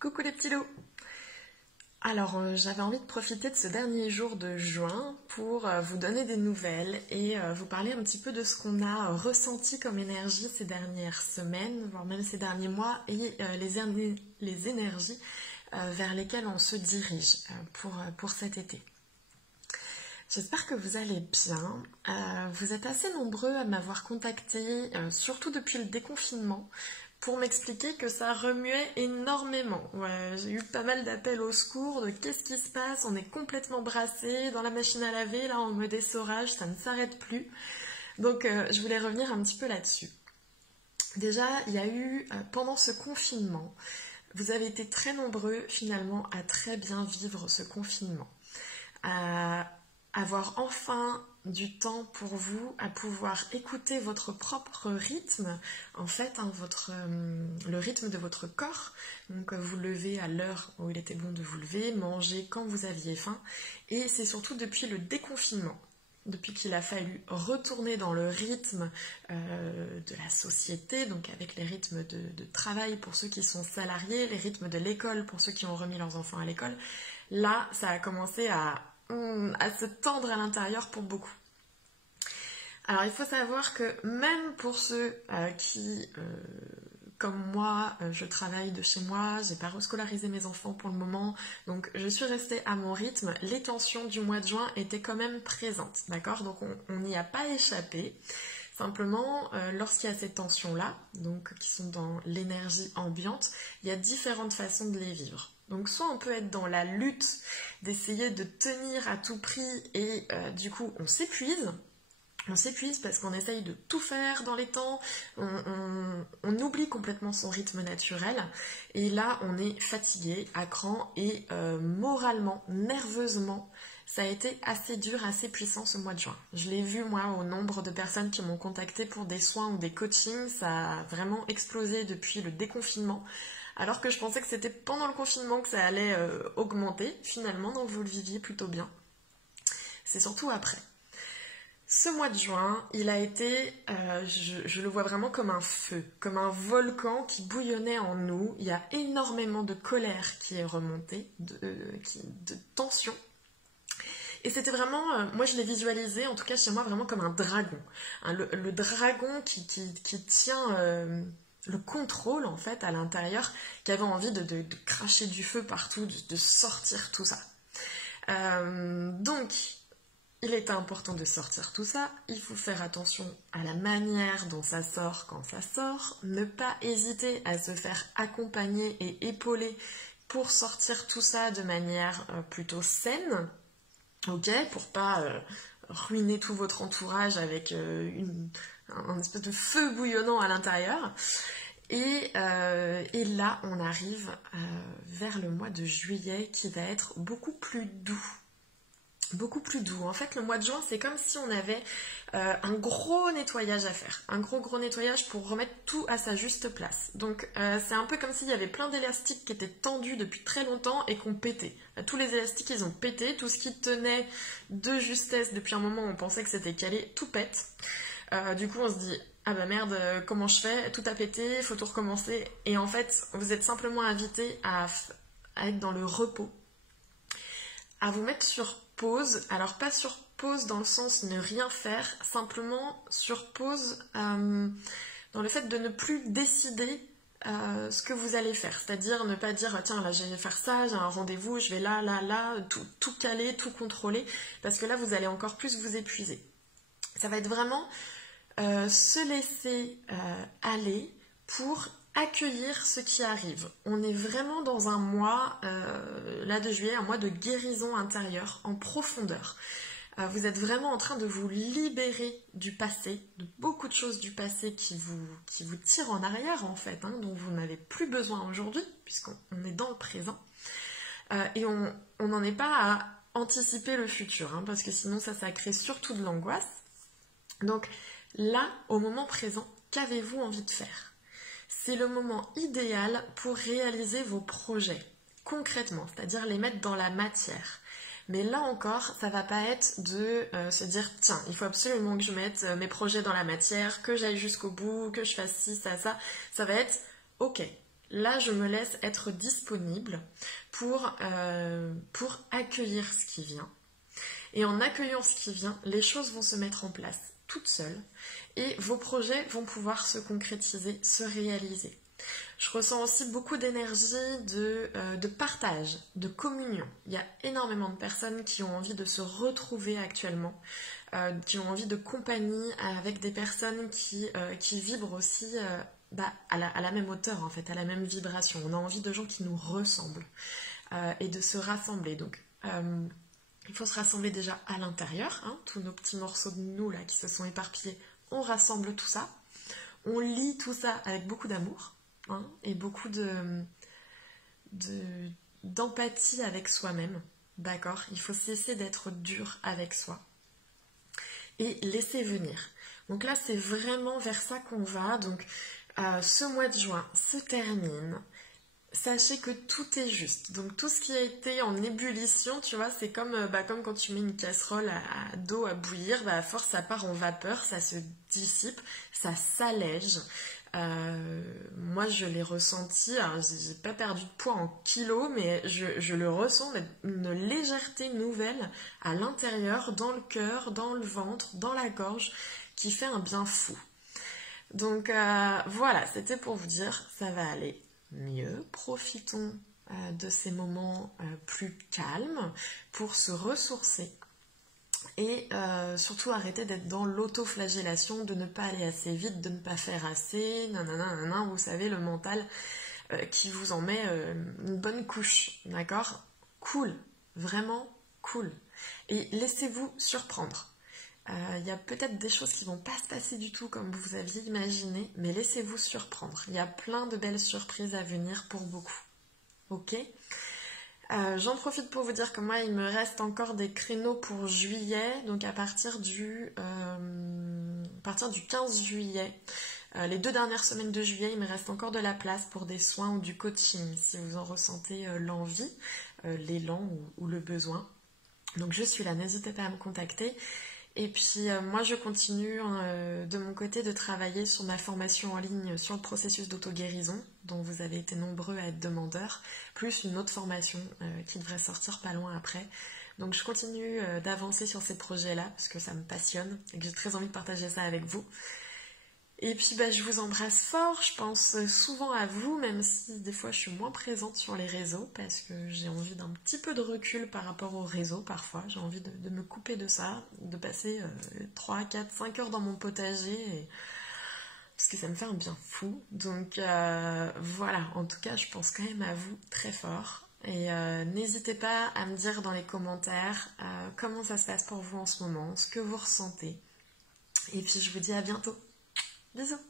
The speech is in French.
Coucou les petits loups! Alors, j'avais envie de profiter de ce dernier jour de juin pour vous donner des nouvelles et vous parler un petit peu de ce qu'on a ressenti comme énergie ces dernières semaines, voire même ces derniers mois, et les énergies vers lesquelles on se dirige pour cet été. J'espère que vous allez bien. Vous êtes assez nombreux à m'avoir contacté, surtout depuis le déconfinement, pour m'expliquer que ça remuait énormément. Ouais, j'ai eu pas mal d'appels au secours de qu'est-ce qui se passe, on est complètement brassé dans la machine à laver, là en mode essorage, ça ne s'arrête plus. Donc je voulais revenir un petit peu là-dessus. Déjà, il y a eu, pendant ce confinement, vous avez été très nombreux finalement à très bien vivre ce confinement. À avoir enfin du temps pour vous, à pouvoir écouter votre propre rythme, en fait, le rythme de votre corps. Donc vous levez à l'heure où il était bon de vous lever, manger quand vous aviez faim. Et c'est surtout depuis le déconfinement, depuis qu'il a fallu retourner dans le rythme de la société, donc avec les rythmes de travail pour ceux qui sont salariés, les rythmes de l'école pour ceux qui ont remis leurs enfants à l'école. Là, ça a commencé à se tendre à l'intérieur pour beaucoup. Alors il faut savoir que même pour ceux qui, comme moi, je travaille de chez moi, j'ai pas rescolarisé mes enfants pour le moment, donc je suis restée à mon rythme, les tensions du mois de juin étaient quand même présentes, d'accord? Donc on n'y a pas échappé. Simplement, lorsqu'il y a ces tensions-là, donc qui sont dans l'énergie ambiante, il y a différentes façons de les vivre. Donc soit on peut être dans la lutte, d'essayer de tenir à tout prix et du coup on s'épuise. On s'épuise parce qu'on essaye de tout faire dans les temps, on oublie complètement son rythme naturel et là on est fatigué, à cran et moralement, nerveusement, ça a été assez dur, assez puissant ce mois de juin. Je l'ai vu moi au nombre de personnes qui m'ont contacté pour des soins ou des coachings, ça a vraiment explosé depuis le déconfinement. Alors que je pensais que c'était pendant le confinement que ça allait augmenter, finalement, donc vous le viviez plutôt bien. C'est surtout après. Ce mois de juin, il a été, je le vois vraiment comme un feu, comme un volcan qui bouillonnait en nous. Il y a énormément de colère qui est remontée, de tension. Et c'était vraiment, moi je l'ai visualisé, en tout cas chez moi, vraiment comme un dragon. Hein, le dragon qui tient le contrôle en fait à l'intérieur, qui avait envie de cracher du feu partout, de sortir tout ça. Donc, il est important de sortir tout ça, il faut faire attention à la manière dont ça sort quand ça sort, ne pas hésiter à se faire accompagner et épauler pour sortir tout ça de manière plutôt saine, ok, pour pas ruiner tout votre entourage avec un espèce de feu bouillonnant à l'intérieur. Et là, on arrive vers le mois de juillet qui va être beaucoup plus doux. Beaucoup plus doux. En fait, le mois de juin, c'est comme si on avait un gros nettoyage à faire. Un gros nettoyage pour remettre tout à sa juste place. Donc, c'est un peu comme s'il y avait plein d'élastiques qui étaient tendus depuis très longtemps et qu'on pétait. Tous les élastiques, ils ont pété. Tout ce qui tenait de justesse depuis un moment, on pensait que c'était calé, tout pète. Du coup, on se dit, ah bah merde, comment je fais? Tout a pété, il faut tout recommencer. Et en fait, vous êtes simplement invité à être dans le repos. À vous mettre sur pause, alors pas sur pause dans le sens ne rien faire, simplement sur pause dans le fait de ne plus décider ce que vous allez faire, c'est-à-dire ne pas dire tiens là je vais faire ça, j'ai un rendez-vous, je vais là, tout caler, tout contrôler, parce que là vous allez encore plus vous épuiser. Ça va être vraiment se laisser aller pour accueillir ce qui arrive. On est vraiment dans un mois, là de juillet, un mois de guérison intérieure en profondeur. Vous êtes vraiment en train de vous libérer du passé, de beaucoup de choses du passé qui vous tirent en arrière en fait, hein, dont vous n'avez plus besoin aujourd'hui, puisqu'on est dans le présent. Et on n'en est pas à anticiper le futur, hein, parce que sinon ça crée surtout de l'angoisse. Donc là, au moment présent, qu'avez-vous envie de faire ? C'est le moment idéal pour réaliser vos projets, concrètement, c'est-à-dire les mettre dans la matière. Mais là encore, ça va pas être de se dire « Tiens, il faut absolument que je mette mes projets dans la matière, que j'aille jusqu'au bout, que je fasse ci, ça. » Ça va être « Ok, Là, je me laisse être disponible pour accueillir ce qui vient. Et en accueillant ce qui vient, les choses vont se mettre en place toutes seules et vos projets vont pouvoir se concrétiser, se réaliser. Je ressens aussi beaucoup d'énergie de partage, de communion. Il y a énormément de personnes qui ont envie de se retrouver actuellement, qui ont envie de compagnie avec des personnes qui vibrent aussi à la même hauteur, en fait, à la même vibration. On a envie de gens qui nous ressemblent et de se rassembler. Donc, il faut se rassembler déjà à l'intérieur, hein, tous nos petits morceaux de nous là qui se sont éparpillés, on rassemble tout ça, on lie tout ça avec beaucoup d'amour, hein, et beaucoup d'empathie avec soi-même, d'accord? Il faut cesser d'être dur avec soi et laisser venir. Donc là, c'est vraiment vers ça qu'on va. Donc, ce mois de juin se termine. Sachez que tout est juste. Donc tout ce qui a été en ébullition, tu vois, c'est comme quand tu mets une casserole d'eau à bouillir, à force ça part en vapeur, ça se dissipe, ça s'allège. Moi je l'ai ressenti, alors j'ai pas perdu de poids en kilos, mais je le ressens, une légèreté nouvelle à l'intérieur, dans le cœur, dans le ventre, dans la gorge, qui fait un bien fou. Donc voilà, c'était pour vous dire, ça va aller mieux. Profitons de ces moments plus calmes pour se ressourcer et surtout arrêter d'être dans l'autoflagellation, de ne pas aller assez vite, de ne pas faire assez, nanana, vous savez, le mental qui vous en met une bonne couche, d'accord? Cool, vraiment cool. Et laissez-vous surprendre. Il y a peut-être des choses qui vont pas se passer du tout comme vous aviez imaginé, mais laissez-vous surprendre. Il y a plein de belles surprises à venir pour beaucoup. Ok ? J'en profite pour vous dire que moi, il me reste encore des créneaux pour juillet, donc à partir du 15 juillet. Les 2 dernières semaines de juillet, il me reste encore de la place pour des soins ou du coaching, si vous en ressentez l'envie, l'élan ou le besoin. Donc je suis là, n'hésitez pas à me contacter. Et puis moi je continue de mon côté de travailler sur ma formation en ligne sur le processus d'auto-guérison dont vous avez été nombreux à être demandeurs, plus une autre formation qui devrait sortir pas loin après. Donc je continue d'avancer sur ces projets-là parce que ça me passionne et que j'ai très envie de partager ça avec vous. Et puis je vous embrasse fort, je pense souvent à vous, même si des fois je suis moins présente sur les réseaux, parce que j'ai envie d'un petit peu de recul par rapport aux réseaux parfois, j'ai envie de me couper de ça, de passer 3, 4, 5 heures dans mon potager, parce que ça me fait un bien fou. Donc voilà, en tout cas je pense quand même à vous très fort. Et n'hésitez pas à me dire dans les commentaires comment ça se passe pour vous en ce moment, ce que vous ressentez. Et puis je vous dis à bientôt. Bisous.